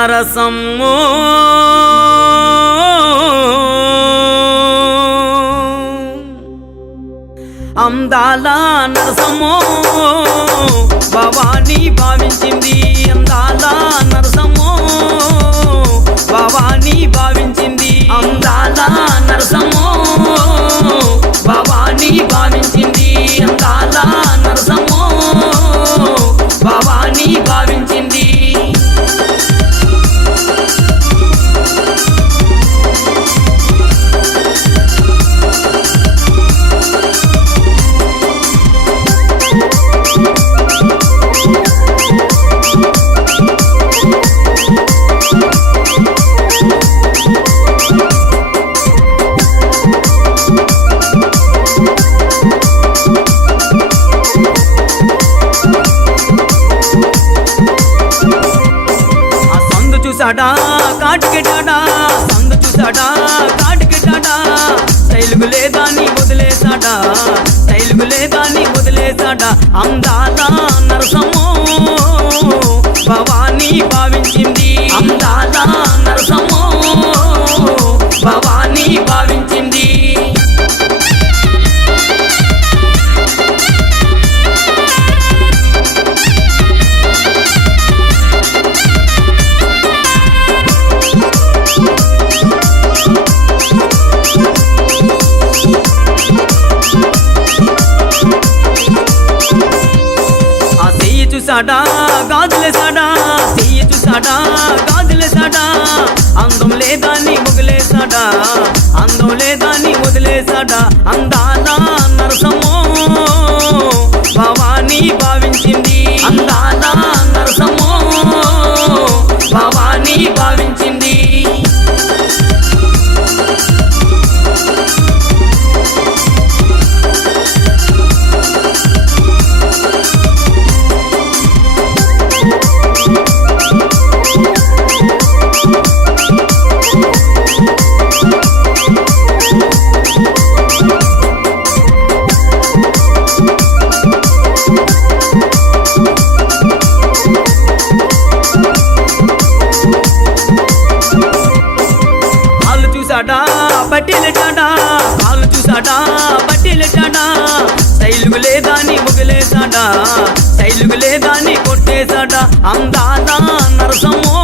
నరసమ్మో అందాల నరసమ్మో భవాని భావించింది అందాల నరసమ్మో భవాని భావించింది అందాల నరసమ్మో భవాని భావించింది అందాల నరసమ్మో భవాని భావించింది చూసాడా కాటికెటాడా సందు చూసాడా కాటికెటాడా స్టైలుకు లేదాన్ని వదిలేసాడా స్టైలుకు లేదాన్ని వదిలేసాడా అందాల నరసమ్మో భవాని భావించింది అందాల నరసమ్మో భవాని భావించింది చూసాడా గాజులేసాడా చెయ్యి చూసాడా గాజులేసాడా అందం లేదాన్ని వదిలేసాడా అందం లేదాన్ని వదిలేసాడా అందాల నరసమ్మో భవాని భావించింది అందాల నరసమ్మో భవాని భావించింది బట్టిలెటాడా కాళ్ళు చూసాడా బట్టిలెటాడా స్టైలుకు లేదాన్ని వదిలేసాడా స్టైలుకు లేదాన్ని కొట్టేసాడా అందాల నరసమ్మో